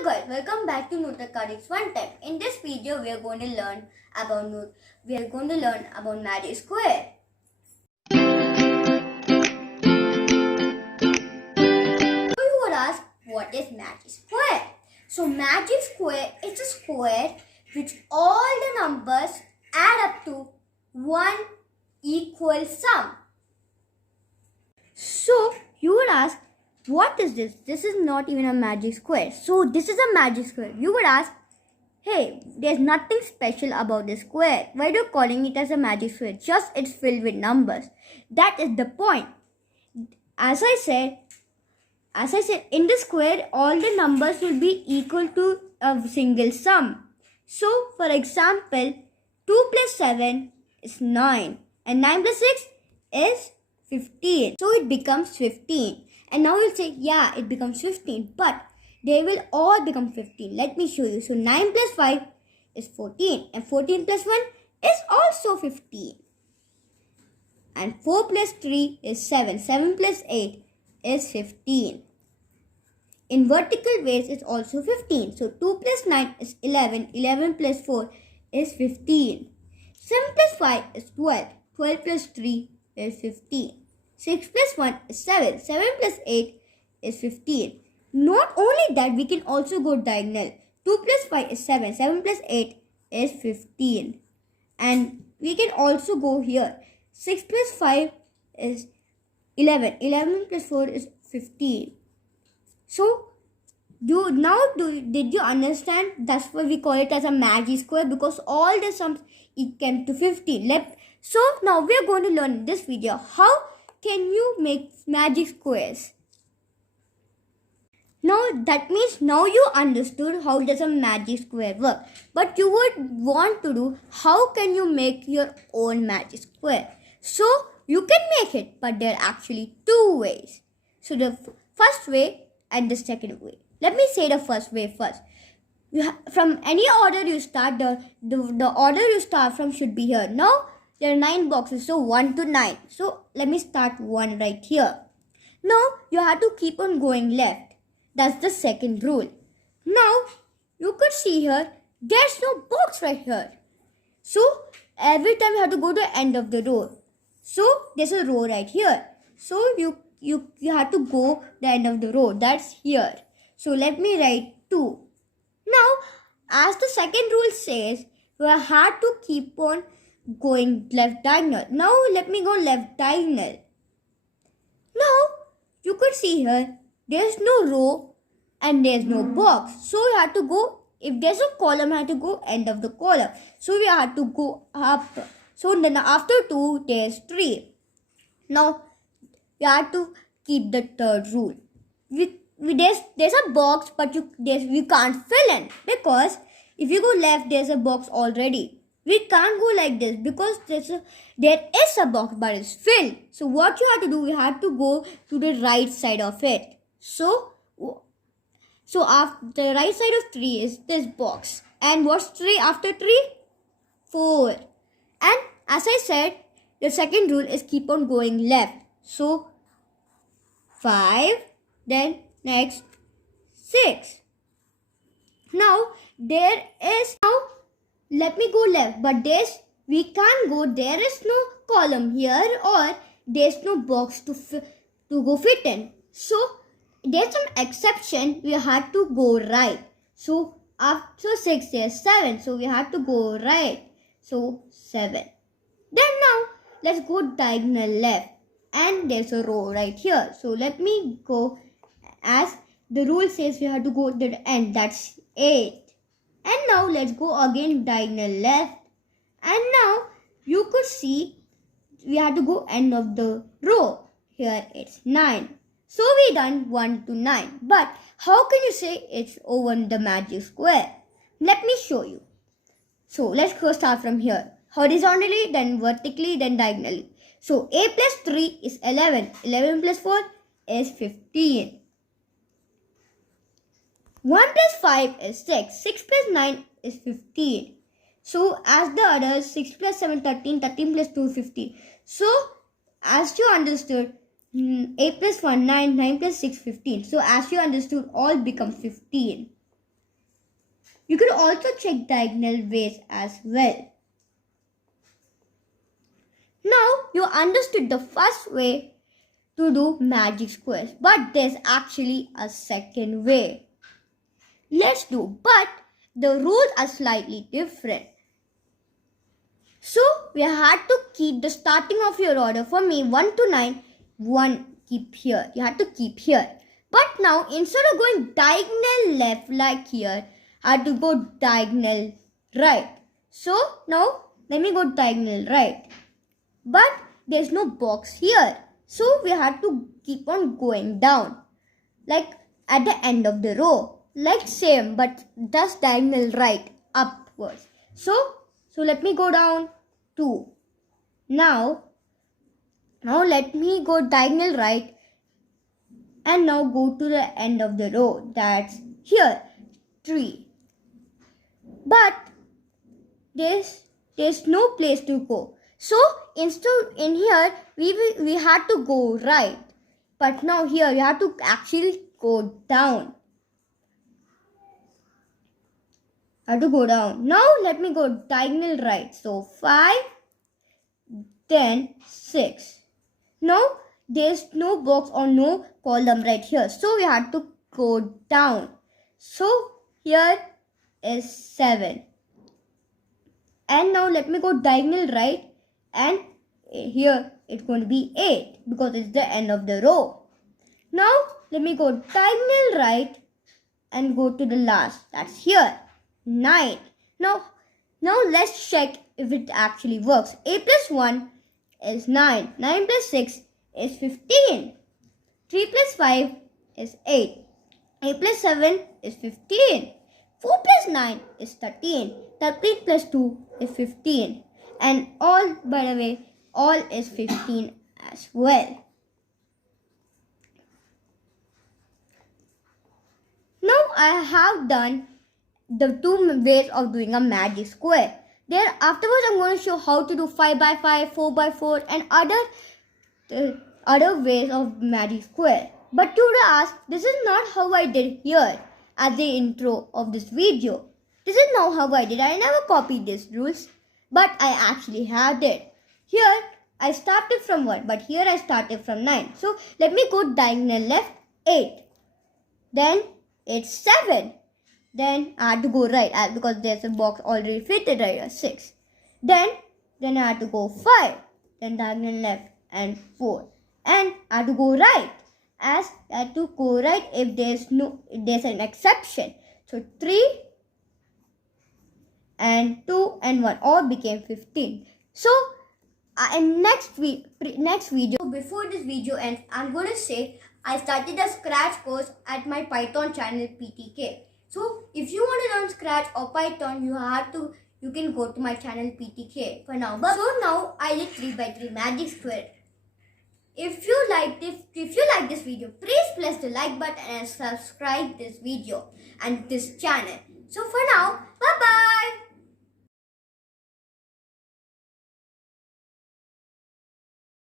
Hello guys, welcome back to Nuthanakarthik's One Time. In this video, we are going to learn about magic square. So you would ask, what is magic square? So magic square is a square which all the numbers add up to one equal sum. So you would ask, what is this? This is not even a magic square. So this is a magic square. You would ask, hey, there's nothing special about this square. Why are you calling it as a magic square? Just it's filled with numbers. That is the point. As I said, in the square, all the numbers will be equal to a single sum. So, for example, 2 plus 7 is 9 and 9 plus 6 is 15. So it becomes 15. And now you'll say, yeah, it becomes 15. But they will all become 15. Let me show you. So 9 plus 5 is 14. And 14 plus 1 is also 15. And 4 plus 3 is 7. 7 plus 8 is 15. In vertical ways, it's also 15. So 2 plus 9 is 11. 11 plus 4 is 15. 7 plus 5 is 12. 12 plus 3 is 15. 6 plus 1 is 7. 7 plus 8 is 15. Not only that, we can also go diagonal. 2 plus 5 is 7. 7 plus 8 is 15. And we can also go here. 6 plus 5 is 11. 11 plus 4 is 15. So, did you understand? That's why we call it as a magic square, because all the sums came to 15. So, now we are going to learn in this video how can you make magic squares. Now that means now you understood how does a magic square work. But you would want to do how can you make your own magic square. So you can make it, but there are actually two ways. So the first way and the second way. Let me say the first way first. From any order you start, the order you start from should be here. Now there are 9 boxes, so 1 to 9. So let me start 1 right here. Now you have to keep on going left. That's the second rule. Now you could see here, there's no box right here. So every time you have to go to the end of the row. So there's a row right here. So you have to go the end of the row. That's here. So let me write 2. Now as the second rule says, you have to keep on going left diagonal. Now let me go left diagonal. Now you could see here, there's no row and there's no box. So you have to go, if there's a column, you have to go end of the column. So we have to go up. So then after 2, there's 3. Now you have to keep the third rule. There's a box, but we can't fill in, because if you go left, there's a box already. We can't go like this because there is a box, but it's filled. So what you have to do, we have to go to the right side of it. So after the right side of 3 is this box. And what's 3 after 3? 4. And as I said, the second rule is keep on going left. So 5, then next 6. Now let me go left, but we can't go. There is no column here, or there's no box to go fit in. So there's some exception. We have to go right. So after 6 there's 7. So we have to go right. So 7. Then now let's go diagonal left, and there's a row right here. So let me go as the rule says we have to go to the end. That's 8. And now let's go again diagonal left. And now you could see we have to go end of the row. Here it's 9. So we done 1 to 9. But how can you say it's over the magic square? Let me show you. So let's go start from here. Horizontally, then vertically, then diagonally. So a plus 3 is 11. 11 plus 4 is 15. 1 plus 5 is 6. 6 plus 9 is 15. So as the others, 6 plus 7, 13. 13 plus 2, 15. So as you understood, 8 plus 1, 9. 9 plus 6, 15. So as you understood, all become 15. You can also check diagonal ways as well. Now you understood the first way to do magic squares, but there's actually a second way. Let's do, but the rules are slightly different. So we had to keep the starting of your order. For me, 1 to 9, 1 keep here. You had to keep here. But now instead of going diagonal left like here, I had to go diagonal right. So now let me go diagonal right. But there's no box here. So we had to keep on going down. Like at the end of the row. Like same, but just diagonal right upwards. So let me go down 2. Now let me go diagonal right and now go to the end of the row. That's here 3. But there's no place to go. So instead in here we had to go right. But now here we have to actually go down. I have to go down. Now let me go diagonal right. So 5, then 6. Now there's no box or no column right here. So we have to go down. So here is 7. And now let me go diagonal right. And here it's going to be 8 because it's the end of the row. Now let me go diagonal right and go to the last. That's here. 9. Now let's check if it actually works. 8 plus 1 is 9. 9 plus 6 is 15. 3 plus 5 is 8. 8 plus 7 is 15. 4 plus 9 is 13. 13 plus 2 is 15. And all, by the way, all is 15 as well. Now I have done the 2 ways of doing a magic square. Then afterwards I'm going to show how to do 5 by 5, 4 by 4 and other ways of magic square. But you would ask, this is not how I did here at the intro of this video. This is not how I did. I never copied these rules, but I actually had it. Here I started from 1, but here I started from 9. So let me go diagonal left 8. Then it's 7. Then I had to go right because there's a box already fitted right here, 6. Then I had to go 5. Then diagonal left and 4. And I had to go right. As I had to go right if there's an exception. So 3 and 2 and 1 all became 15. So in next video, before this video ends, I'm going to say I started a Scratch course at my Python channel PTK. So if you want to learn Scratch or Python, you can go to my channel PTK for now. So now I did 3 by 3 magic square. If you like this video, please press the like button and subscribe this video and this channel. So for now, bye bye.